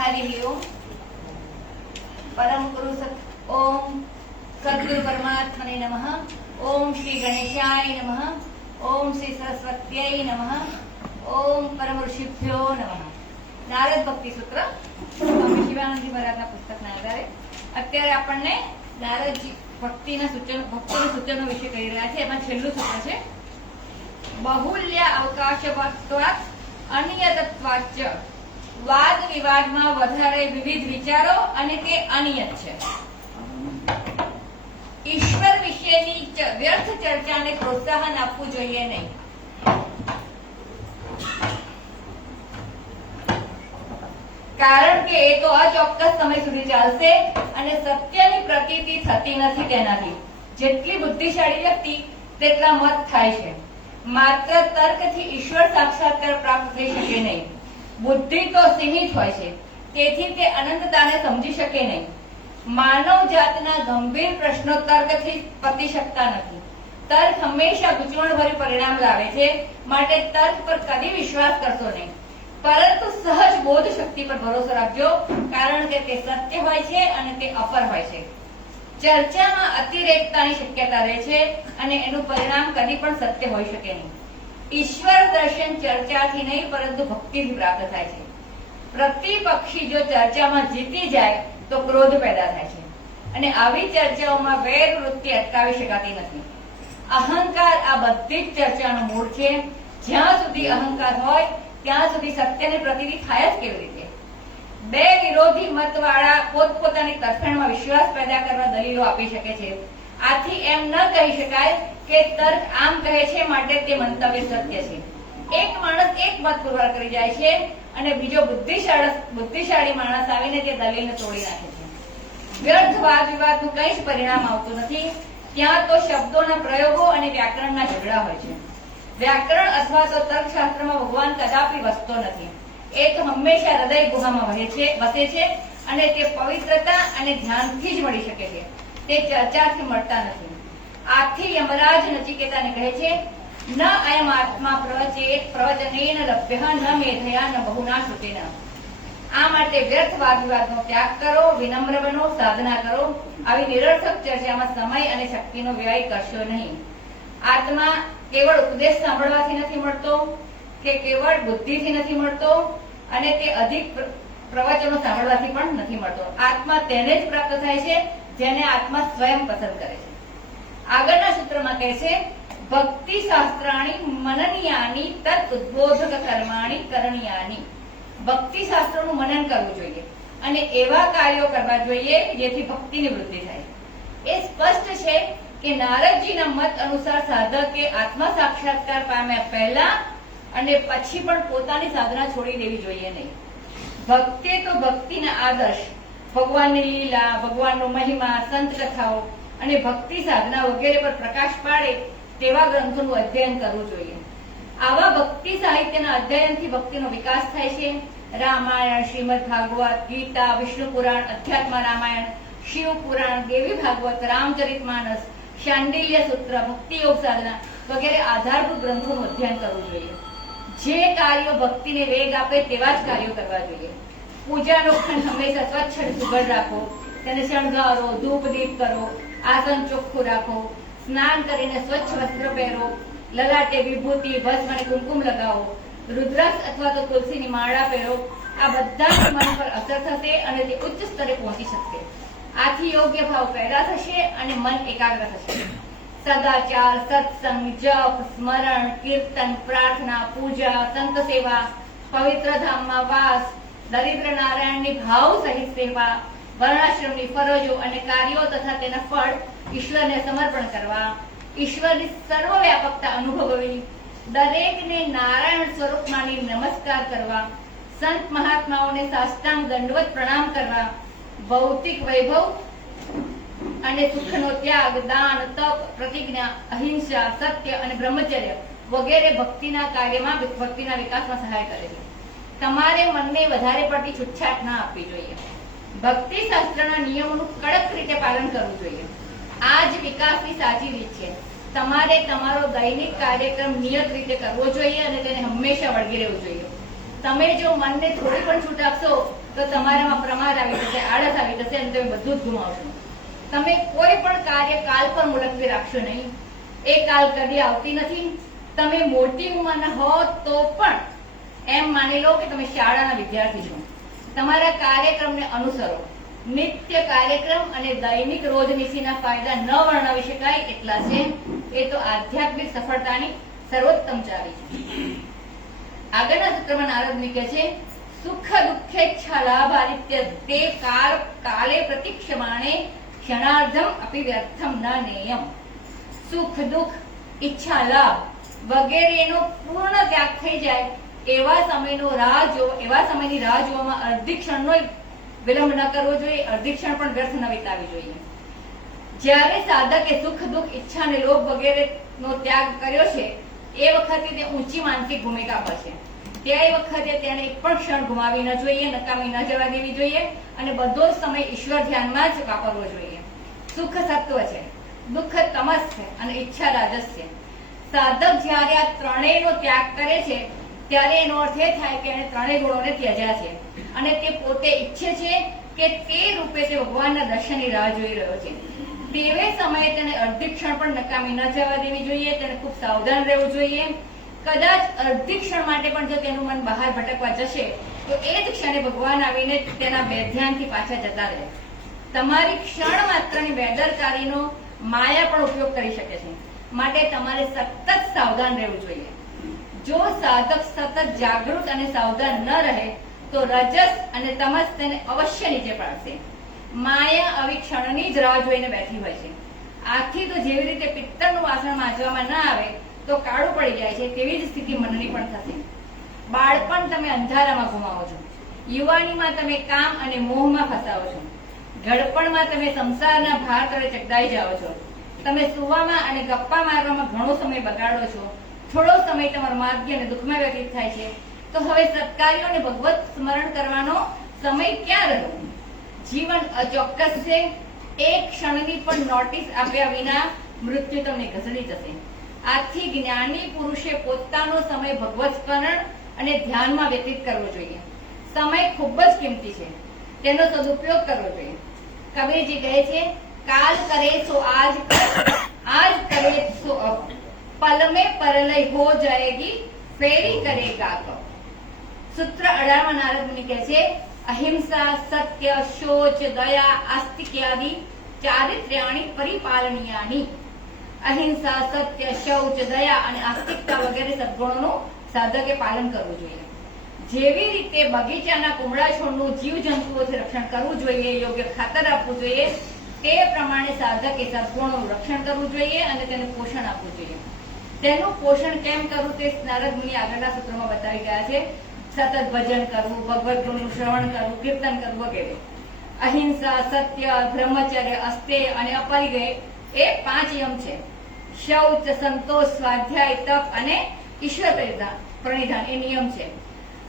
हरि ओम। परम गुरु सत ओम सद्गुरु परमात्मने नमः। ओम श्री गणेशाय नमः। ओम श्री सरस्वत्यै नमः। ओम परम ऋषिभ्यो नमः। नारद भक्ति सूत्र स्वामी शिवानंदजी महाराजના પુસ્તકના આધારે અત્યારે આપણને નારદજી ભક્તિના સૂચનો વિશે કહી રહ્યા છે। એમાં છેલ્લું સૂત્ર છે બાહુલ્ય અવકાશવત્વાत् અનિયતત્વાચ્ચ। વાદ વિવાદમાં વધારે વિવિધ વિચારો અને તે અનિયત છે। ઈશ્વર વિશેની વ્યર્થ ચર્ચાને પ્રોત્સાહન આપવું જોઈએ નહીં। કારણ કે એ તો અચોક્કસ સમય સુધી ચાલશે અને સત્યની પ્રતીતિ થતી નથી। તેનાથી જેટલી બુદ્ધિશાળી વ્યક્તિ તેટલા મત થાય છે। માત્ર તર્કથી ઈશ્વર સાક્ષાત્કાર પ્રાપ્ત થઈ શકે નહીં। બુદ્ધિ તો સીમિત હોય છે, તેથી તે અનંતતાને સમજી શકે નહીં। માનવ જાતના ગંભીર પ્રશ્નો તર્કથી પતી શકતા નથી। તર્ક હંમેશા ગૂંચવણભર્યું પરિણામ લાવે છે, માટે તર્ક પર કદી વિશ્વાસ કરશો નહીં, પરંતુ સહજ બોધ શક્તિ પર ભરોસો રાખજો, કારણ કે તે સત્ય હોય છે અને તે અપર હોય છે। ચર્ચામાં અતિરેકતાની શક્યતા રહે છે અને એનું પરિણામ કદી પણ સત્ય હોઈ શકે નહીં। ઈશ્વર દર્શન ચર્ચાથી નહીં પરંતુ ભક્તિથી પ્રાપ્ત થાય છે। પ્રતિપક્ષી જો ચર્ચામાં જીતી જાય તો ક્રોધ પેદા થાય છે અને આવી ચર્ચાઓમાં વેર વૃત્તિ અટકાવી શકાતી નથી। અહંકાર આ બધી જ ચર્ચાનું મૂળ છે। જ્યાં સુધી અહંકાર હોય ત્યાં સુધી સત્યની પ્રતીતિ થાય જ કેવી રીતે? બે વિરોધી મતવાળા પોતપોતાની તરફેણમાં વિશ્વાસ પેદા કરવા દલીલો આપી શકે છે। આથી એમ ન કહી શકાય કે તર્ક આમ કહે છે માટે તે મંતવ્ય સત્ય છે। એક માણસ એક મત પુરવાર કરી જાય છે અને બીજો બુદ્ધિશાળી માણસ આવીને તે દલીલને તોડી નાખે છે। વ્યર્થ વાદ વિવાદનું કંઈ જ પરિણામ આવતું નથી। ત્યાં તો શબ્દોના પ્રયોગો અને વ્યાકરણના ઝઘડા હોય છે। વ્યાકરણ અથવા તો તર્કશાસ્ત્રમાં ભગવાન કદાપી વસતો નથી। એ તો હંમેશા હૃદય ગુહામાં વસે છે અને તે પવિત્રતા અને ધ્યાનથી જ મળી શકે છે, તે ચર્ચાથી મળતા નથી। આથી યમરાજ નચિકેતાને કહે છે ન અયમ આત્મા પ્રવચેત પ્રવચનેન લભ્યઃ ન મેધયા ન બહુના શ્રુતેન। આ માટે વ્યર્થ વાદ વિવાદનો ત્યાગ કરો, વિનમ્ર બનો, સાધના કરો। આવી નિરર્થક ચર્ચામાં સમય અને શક્તિનો વ્યય કરશો નહીં। આત્મા કેવળ ઉપદેશ સાંભળવાથી નથી મળતો કે કેવળ બુદ્ધિથી નથી મળતો અને તે અધિક પ્રવચનો સાંભળવાથી પણ નથી મળતો। આત્મા તેને જ પ્રાપ્ત થાય છે જેને આત્મા સ્વયં પસંદ કરે છે। આગળના સૂત્રમાં કહે છે ભક્તિ શાસ્ત્રાણી મનનીયાની તદ ઉદ્બોધક કર્માણી કરણીયાની। ભક્તિ શાસ્ત્રોનું મનન કરવું જોઈએ અને એવા કાર્યો કરવા જોઈએ જેથી ભક્તિની વૃદ્ધિ થાય। એ સ્પષ્ટ છે કે નારદજીના મત અનુસાર સાધકે આત્મા સાક્ષાત્કાર પામ્યા પહેલા અને પછી પણ પોતાની સાધના છોડી દેવી જોઈએ નહીં। ભક્તિ તો ભક્તિના આદર્શ, ભગવાનની લીલા, ભગવાનનો મહિમા, સંત કથાઓ અને ભક્તિ સાધના વગેરે પર પ્રકાશ પાડે તેવા ગ્રંથોનું અધ્યયન કરવું જોઈએ। આવા ભક્તિ સાહિત્યના અધ્યયનથી ભક્તિનો વિકાસ થાય છે। રામાયણ, શ્રીમદ ભાગવત, ગીતા, વિષ્ણુ પુરાણ, અધ્યાત્મ રામાયણ, શિવ પુરાણ, દેવી ભાગવત, રામચરિતમાનસ, શાંડિલ્ય સૂત્ર, ભક્તિ યોગ સાધના વગેરે આધારભૂત ગ્રંથોનું અધ્યયન કરવું જોઈએ। જે કાર્યો ભક્તિને વેગ આપે તેવા જ કાર્યો કરવા જોઈએ। પૂજાનો ખંડ હંમેશા સ્વચ્છ અને સુઘડ રાખો, તેને શણગારો, ધૂપ દીપ કરો, આસન ચોખ્ખું રાખો, સ્નાન કરીને સ્વચ્છ વસ્ત્ર પહેરો, લલાટે વિભૂતિ, ભસ્મ અને કુમકુમ લગાવો, રુદ્રાક્ષ અથવા તો તુલસીની માળા પહેરો। આ બધા મન પર અસર થશે અને તે ઉચ્ચ સ્તરે પહોંચી શકશે। આથી યોગ્ય ભાવ પેદા થશે અને મન એકાગ્ર થશે। સદાચાર, સત્સંગ, જપ, સ્મરણ, કીર્તન, પ્રાર્થના, પૂજા, સંત સેવા, પવિત્ર ધામમાં વાસ, દરિદ્ર નારાયણની ભાવ સહિત સેવા, વર્ણાશ્રમની ફરજો અને કાર્યો તથા તેના ફળ ઈશ્વરને સમર્પણ કરવા, ઈશ્વરની સર્વવ્યાપકતા અનુભવવી, દરેકને નારાયણ સ્વરૂપ માની નમસ્કાર કરવા, સંત મહાત્માઓને સાષ્ટાંગ દંડવત પ્રણામ કરવા, ભૌતિક વૈભવ અને સુખનો ત્યાગ, દાન, તપ, પ્રતિજ્ઞા, અહિંસા, સત્ય અને બ્રહ્મચર્ય વગેરે ભક્તિના કાર્યમાં ભક્તિના વિકાસમાં સહાય કરે છે। તમારે મનને વધારે પડતી છૂટછાટ ના આપવી જોઈએ। ભક્તિ શાસ્ત્રના નિયમોનું કડક રીતે પાલન કરવું જોઈએ। આ જ વિકાસની સાચી રીત છે। તમારે તમારો દૈનિક કાર્યક્રમ નિયત રીતે કરવો જોઈએ અને તેને હંમેશા વળગી રહેવું જોઈએ। તમે જો મનને થોડી પણ છૂટ આપશો તો તમારામાં પ્રમાદ આવી જશે, આળસ આવી જશે અને તમે બધું જ ગુમાવશો. તમે કોઈ પણ કાર્ય કાલ પર મુલતવી રાખશો નહીં. એ કાલ કદી આવતી નથી. તમે મોટી ઉંમરના હો તો પણ એમ માની લો કે તમે શાળાના વિદ્યાર્થી છો. તમારા કાર્યક્રમને અનુસરો. નિત્ય કાર્યક્રમ અને દૈનિક રોજનીશીના ફાયદા ન વર્ણવી શકાય એટલા છે. એ તો આધ્યાત્મિક સફળતાની સર્વોત્તમ ચાવી છે. આગળના સૂત્રમાં નારદ કહે છે, સુખ દુઃખેચ્છા લાભારિત્ય તે કાલે પ્રતિક્ષમાણે ક્ષણાર્ધમ અપી વ્યર્થમ ન નેયમ. સુખ દુઃખ ઈચ્છા લાભ વગેરેનો પૂર્ણ ત્યાગ થઈ જાય એવા સમયની રાહ જોવામાં અડધી ક્ષણનો વિલંબ ન કરવો જોઈએ, અડધી ક્ષણ પણ વ્યર્થ ન વિતાવવી જોઈએ. જ્યારે સાધકે સુખ દુઃખ ઈચ્છા અને લોભ વગેરેનો ત્યાગ કર્યો છે એ વખતે તે ઊંચી માનસિક ભૂમિકા પર છે. તે વખતે તેને એક પણ ક્ષણ ગુમાવી ન જોઈએ, નકામી ન જવા દેવી જોઈએ અને બધો જ સમય ઈશ્વર ધ્યાનમાં જ વાપરવો જોઈએ. સુખ સત્વ છે, દુઃખ તમસ છે અને ઈચ્છા રાજસ છે. સાધક જ્યારે આ ત્રણેયનો ત્યાગ કરે છે ત્યારે એનો અર્થ એ થાય કે એને ત્રણેય ગુણોને ત્યજ્યા છે અને તે પોતે ઈચ્છે છે કે તે રૂપે તે ભગવાનના દર્શનની રાહ જોઈ રહ્યો છે. તેવે સમયે તેને અડધી ક્ષણ પણ નકામી ન જવા દેવી જોઈએ. તેને ખૂબ સાવધાન રહેવું જોઈએ. કદાચ અડધી ક્ષણ માટે પણ જો તેનું મન બહાર ભટકવા જશે તો એ જ ક્ષણે ભગવાન આવીને તેના બેધ્યાનથી પાછા જતા રહે. તમારી ક્ષણ માત્રની બેદરકારીનો માયા પણ ઉપયોગ કરી શકે છે. માટે તમારે સતત સાવધાન રહેવું જોઈએ. જો સાધક સતત જાગૃત અને સાવધાન ન રહે તો રજસ અને તમસ તેને અવશ્ય નીચે પાડશે. માયા આવી ક્ષણની જ રાહ જોઈને બેઠી હોય છે. આથી તો જેવી રીતે પિત્તળનું વાસણ માંજવામાં ન આવે તો કાળું પડી જાય છે તેવી જ સ્થિતિ મનની પણ થશે. બાળપણ તમે અંધારામાં ગુમાવો છો. યુવાનીમાં તમે કામ અને મોહમાં ફસાવો છો. ઘડપણમાં તમે સંસારના ભાર તળે ચકડાઈ જાઓ છો. તમે સુવામાં અને ગપ્પા મારવામાં ઘણો સમય બગાડો છો. થોડો સમય તમારો માર્ગી અને દુઃખમાં વ્યતીત થાય છે. તો હવે સત્કાર્યો અને ભગવત સ્મરણ કરવાનો સમય ક્યાં રહ્યો? જીવન અચોક્કસ છે. એક ક્ષણની પણ નોટિસ આપ્યા વિના મૃત્યુ તમને ઘસડી જશે. આથી જ્ઞાની પુરુષે પોતાનો સમય ભગવત સ્મરણ અને ધ્યાનમાં વ્યતીત કરવો જોઈએ. સમય ખૂબ જ કિંમતી છે, તેનો સદુપયોગ કરવો જોઈએ. કબીરજી કહે છે, કાલ કરે સો આજ કર, આજ કરે સો અબ, પલ में परलय हो जाएगी, फेरी करेगा कब. સૂત્ર 18 નારદ મુનિ કહે છે, અહિંસા, સત્ય, શોચ, દયા, આસ્તિક્યાદિ ચારિત્ર્યાણી પરિપાલનીયાની. અહિંસા, સત્ય, શૌચ, દયા અને આસ્તિકતા વગેરે સદગુણોનું સાધકે પાલન કરવું જોઈએ. જેવી રીતે બગીચાના કુમળા છોડનું જીવજંતુઓથી રક્ષણ કરવું જોઈએ, યોગ્ય ખાતર આપવું જોઈએ, તે પ્રમાણે સાધકે સદગુણોનું રક્ષણ કરવું જોઈએ અને તેને પોષણ આપવું જોઈએ. તેનું પોષણ કેમ કરવું તે નારદ મુનિ આગળના સૂત્રોમાં બતાવી ગયા છે. સતત ભજન કરવું, ભગવત ગુણનું શ્રવણ કરવું, કીર્તન કરવું વગેરે. અહિંસા, સત્ય, બ્રહ્મચર્ય, અસ્તેય અને અપરિગ્રહ એ 5 યમ છે. શૌચ, સંતોષ, સ્વાધ્યાય, તપ અને ઈશ્વર પ્રણિધાન એ નિયમ છે.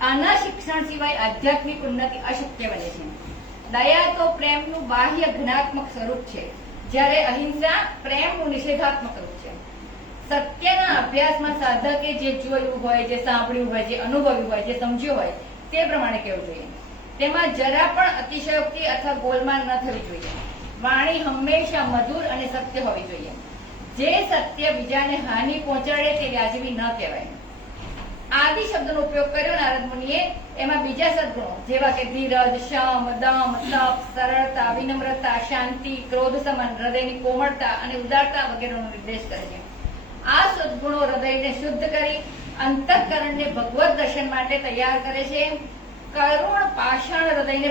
આના શિક્ષણ સિવાય આધ્યાત્મિક ઉન્નતિ અશક્ય બને છે. દયા તો પ્રેમનું બાહ્ય જ્ઞાનાત્મક સ્વરૂપ છે, જ્યારે અહિંસા પ્રેમનું નિષેધાત્મક રૂપ છે. સત્યના અભ્યાસમાં સાધકે જે જોયું હોય, જે સાંભળ્યું હોય, જે અનુભવ્યું હોય, જે સમજ્યું હોય તે પ્રમાણે કહેવું જોઈએ. તેમાં જરા પણ અતિશયોક્તિ અથવા ગોલમાલ ન થવી જોઈએ. વાણી હંમેશા મધુર અને સત્ય હોવી જોઈએ. જે સત્ય બીજાને હાનિ પહોંચાડે તે વ્યાજબી ન કહેવાય. આદિ શબ્દનો ઉપયોગ કર્યો નારદ મુનિએ. એમાં બીજા સદગુણો જેવા કે ધીરજ, શમ, દમ, તપ, સરળતા, વિનમ્રતા, શાંતિ, ક્રોધ સમન, હૃદયની કોમળતા અને ઉદારતા વગેરેનો નિર્દેશ કરે છે. આ સદગુણો હૃદયને શુદ્ધ કરી અંતઃકરણને ભગવત દર્શન માટે તૈયાર કરે છે. કરુણા પાષાણ હૃદયને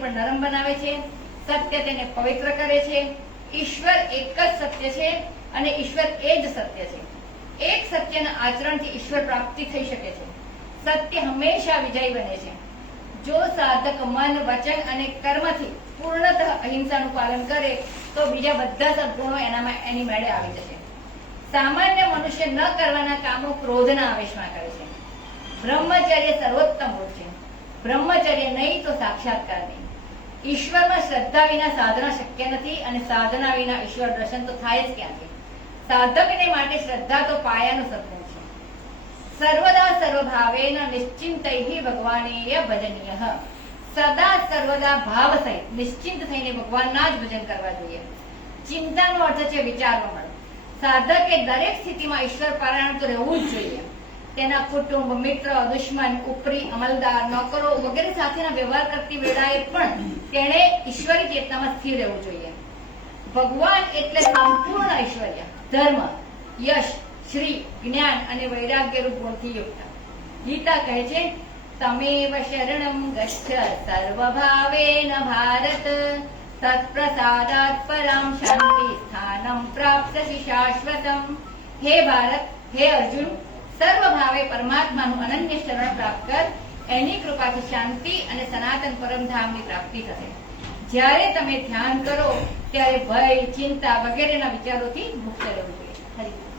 પણ નરમ બનાવે છે. સત્ય તેને પવિત્ર કરે છે. ઈશ્વર એક જ સત્ય છે અને ઈશ્વર એ જ સત્ય છે. એક સત્યના આચરણથી ઈશ્વર પ્રાપ્તિ થઈ શકે છે. સત્ય હંમેશા વિજયી બને છે. જો સાધક મન, વચન અને કર્મથી પૂર્ણતઃ અહિંસાનું પાલન કરે તો બીજા બધા સદગુણો એની મેળે આવી જશે. સામાન્ય મનુષ્ય ન કરવાના કામો ક્રોધના આવેશમાં કરે છે. બ્રહ્મચર્ય સર્વોત્તમ રૂપ છે. બ્રહ્મચર્ય નહીં તો સાક્ષાત્કાર નહીં. ઈશ્વરમાં શ્રદ્ધા વિના સાધના શક્ય નથી અને સાધના વિના ઈશ્વર દર્શન તો થાય જ ક્યાંથી. સાધકને માટે શ્રદ્ધા તો પાયાનું સદગુણ છે. સર્વદા સર્વભાવેન નિશ્ચિંતૈઃ ભગવાનેય ભજનીયઃ. સદા સર્વદા ભાવ સહિત નિશ્ચિંત થઈને ભગવાનના જ ભજન કરવા જોઈએ. ચિંતાનો અર્થ છે વિચારવા મળે. સાધકે દરેક સ્થિતિમાં ઈશ્વર પારાયણ તો રહેવું જ જોઈએ. તેના કુટુંબ, મિત્ર, દુશ્મન, ઉપરી, અમલદાર, નોકરો વગેરે સાથેના વ્યવહાર કરતી વેળાએ પણ તેણે ઈશ્વરી ચેતનામાં સ્થિર રહેવું જોઈએ. ભગવાન એટલે સંપૂર્ણ ઐશ્વર્ય, ધર્મ, યશ, શ્રી, જ્ઞાન અને વૈરાગ્ય રૂપ ગુણથી યુક્ત. ગીતા કહે છે, તમેવ શરણમ ગચ્છ સર્વભાવેન ભારત, તત્પ્રસાદાત પરામ શાંતિ સ્થાનમ પ્રાપ્સ્યસી શાશ્વતમ. હે ભારત, હે અર્જુન, સર્વભાવે પરમાત્માનું અનન્ય શરણ પ્રાપ્ત કર. એની કૃપાથી શાંતિ અને સનાતન પરમધામની પ્રાપ્તિ થશે. જ્યારે તમે ધ્યાન કરો ત્યારે ભય, ચિંતા વગેરેના વિચારોથી મુક્ત રહેવું જોઈએ. હરિ